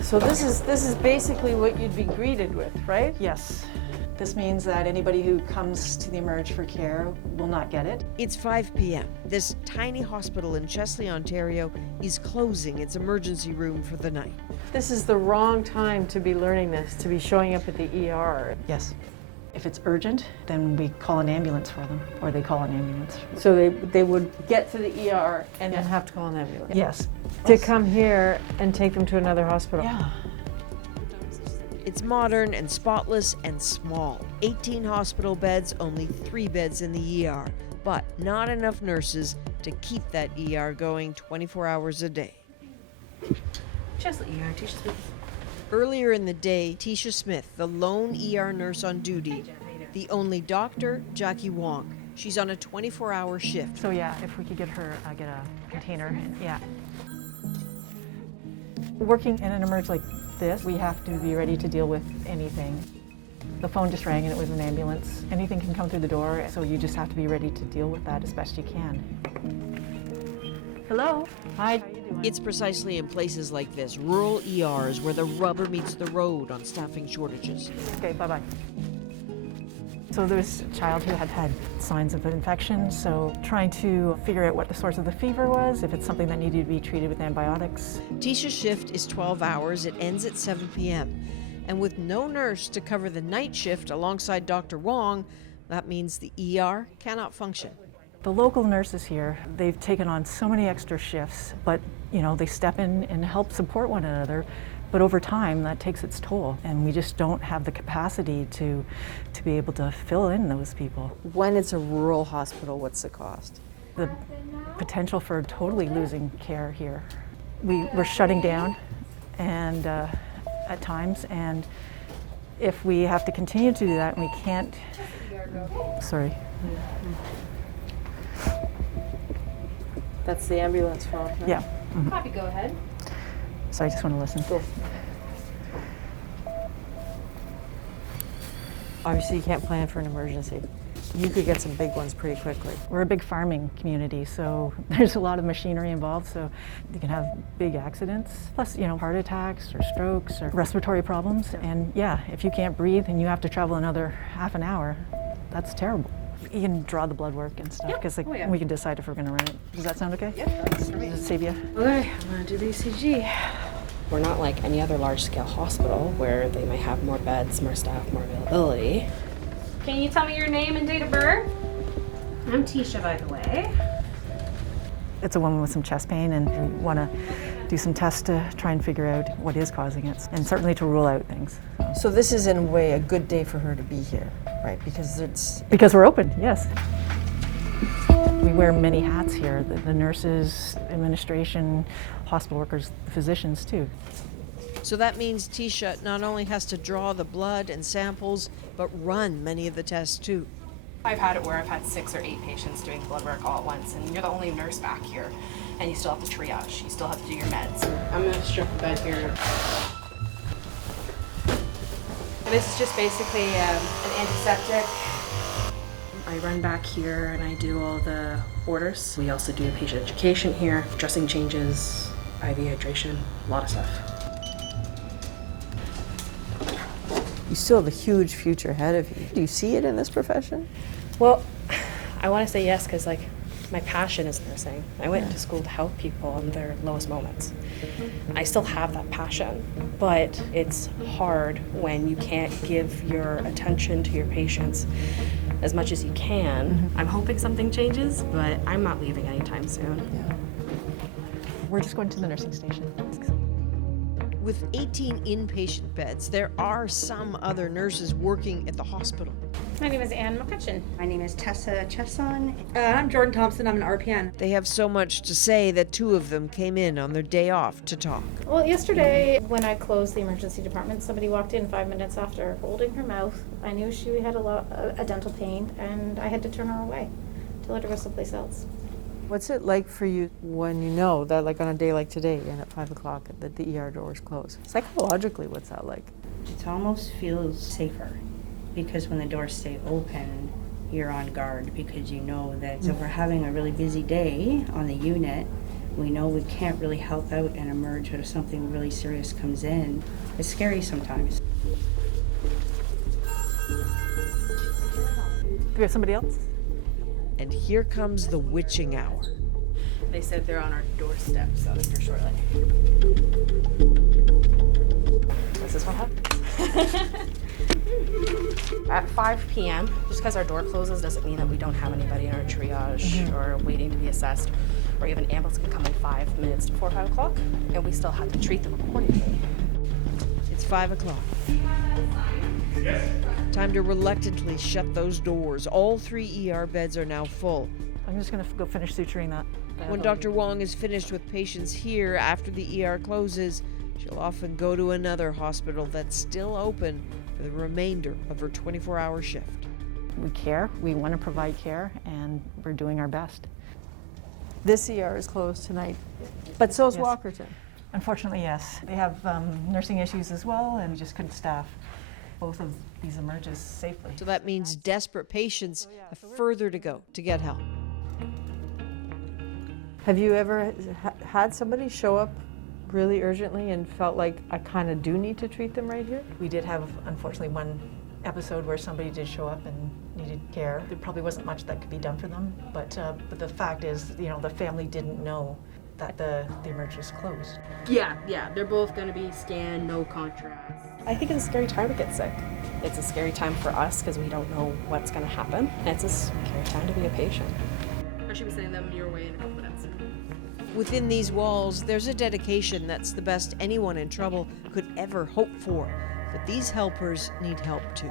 So this is basically what you'd be greeted with, right? Yes. This means that anybody who comes to the Emerge for care will not get it. It's 5 p.m. This tiny hospital in Chelsey, Ontario is closing its emergency room for the night. This is the wrong time to be learning this, to be showing up at the ER. Yes. If it's urgent, then we call an ambulance for them, or they call an ambulance. So they would get to the ER and then have to call an ambulance. Yes. To come here and take them to another hospital. Yeah. It's modern and spotless and small. 18 hospital beds, only 3 beds in the ER, but not enough nurses to keep that ER going 24 hours a day. Chelsey, ER, Tisha Smith. Earlier in the day, Tisha Smith, the lone ER nurse on duty, the only doctor, Jackie Wong. She's on a 24-hour shift. So yeah, if we could get her, get a container, yeah. Working in an emerge like this, we have to be ready to deal with anything. The phone just rang and it was an ambulance. Anything can come through the door, so you just have to be ready to deal with that as best you can. Hello. Hi. How you doing? It's precisely in places like this, rural ERs, where the rubber meets the road on staffing shortages. Okay, bye-bye. So there's a child who had signs of an infection, so trying to figure out what the source of the fever was, if it's something that needed to be treated with antibiotics. Tisha's shift is 12 hours. It ends at 7 p.m. And with no nurse to cover the night shift alongside Dr. Wong, that means the ER cannot function. The local nurses here, they've taken on so many extra shifts, but they step in and help support one another. But over time, that takes its toll, and we just don't have the capacity to be able to fill in those people. When it's a rural hospital, what's the cost? The potential for totally losing care here. We're shutting down, and at times, and if we have to continue to do that, and we can't. Sorry. That's the ambulance phone, right? Yeah. Mm-hmm. Copy, go ahead. So I just want to listen. Cool. Obviously, you can't plan for an emergency. You could get some big ones pretty quickly. We're a big farming community, so there's a lot of machinery involved, so you can have big accidents, plus, heart attacks or strokes or respiratory problems. And yeah, if you can't breathe and you have to travel another half an hour, that's terrible. You can draw the blood work and stuff, because we can decide if we're going to run it. Does that sound okay? Yep, that's great. Does it save you? Okay, I'm gonna do the ECG. We're not like any other large-scale hospital where they might have more beds, more staff, more availability. Can you tell me your name and date of birth? I'm Tisha, by the way. It's a woman with some chest pain, and we want to do some tests to try and figure out what is causing it, and certainly to rule out things. So this is in a way a good day for her to be here, right? Because we're open, yes. We wear many hats here, the nurses, administration, hospital workers, the physicians too. So that means Tisha not only has to draw the blood and samples, but run many of the tests too. I've had it where I've had 6 or 8 patients doing blood work all at once, and you're the only nurse back here, and you still have to triage, you still have to do your meds. I'm gonna strip the bed here. This is just basically an antiseptic. I run back here and I do all the orders. We also do patient education here, dressing changes, IV hydration, a lot of stuff. You still have a huge future ahead of you. Do you see it in this profession? Well, I want to say yes because my passion is nursing. I went to school to help people in their lowest moments. I still have that passion, but it's hard when you can't give your attention to your patients as much as you can. Mm-hmm. I'm hoping something changes, but I'm not leaving anytime soon. Yeah. We're just going to the nursing station. With 18 inpatient beds, there are some other nurses working at the hospital. My name is Anne McCutcheon. My name is Tessa Chesson. I'm Jordan Thompson. I'm an RPN. They have so much to say that 2 of them came in on their day off to talk. Well, yesterday when I closed the emergency department, somebody walked in 5 minutes after holding her mouth. I knew she had a dental pain, and I had to turn her away to let her go someplace else. What's it like for you when you know that, like on a day like today and at 5 o'clock, that the ER doors close? Psychologically, what's that like? It almost feels safer because when the doors stay open, you're on guard because you know that if we're having a really busy day on the unit, We know we can't really help out and emerge if something really serious comes in. It's scary sometimes. Do we have somebody else? And here comes the witching hour. They said they're on our doorstep, so here shortly. This is what happens. At 5 p.m., just because our door closes doesn't mean that we don't have anybody in our triage or waiting to be assessed, or even ambulance can come in 5 minutes before 5 o'clock, and we still have to treat them accordingly. It's 5 o'clock. Time to reluctantly shut those doors. All 3 ER beds are now full. I'm just going to go finish suturing that. When Dr. Wong is finished with patients here after the ER closes, she'll often go to another hospital that's still open for the remainder of her 24-hour shift. We care, we want to provide care, and we're doing our best. This ER is closed tonight, but so is Yes. Walkerton. Unfortunately, yes. They have nursing issues as well, and we just couldn't staff both of these emerges safely. So that means desperate patients have further to go to get help. Have you ever had somebody show up really urgently and felt like I kind of do need to treat them right here? We did have, unfortunately, one episode where somebody did show up and needed care. There probably wasn't much that could be done for them, but the fact is, the family didn't know that the emerge was closed. Yeah, they're both going to be scanned, no contrast. I think it's a scary time to get sick. It's a scary time for us because we don't know what's going to happen. And it's a scary time to be a patient. I should be sending them your way in a couple minutes. Within these walls, there's a dedication that's the best anyone in trouble could ever hope for. But these helpers need help too.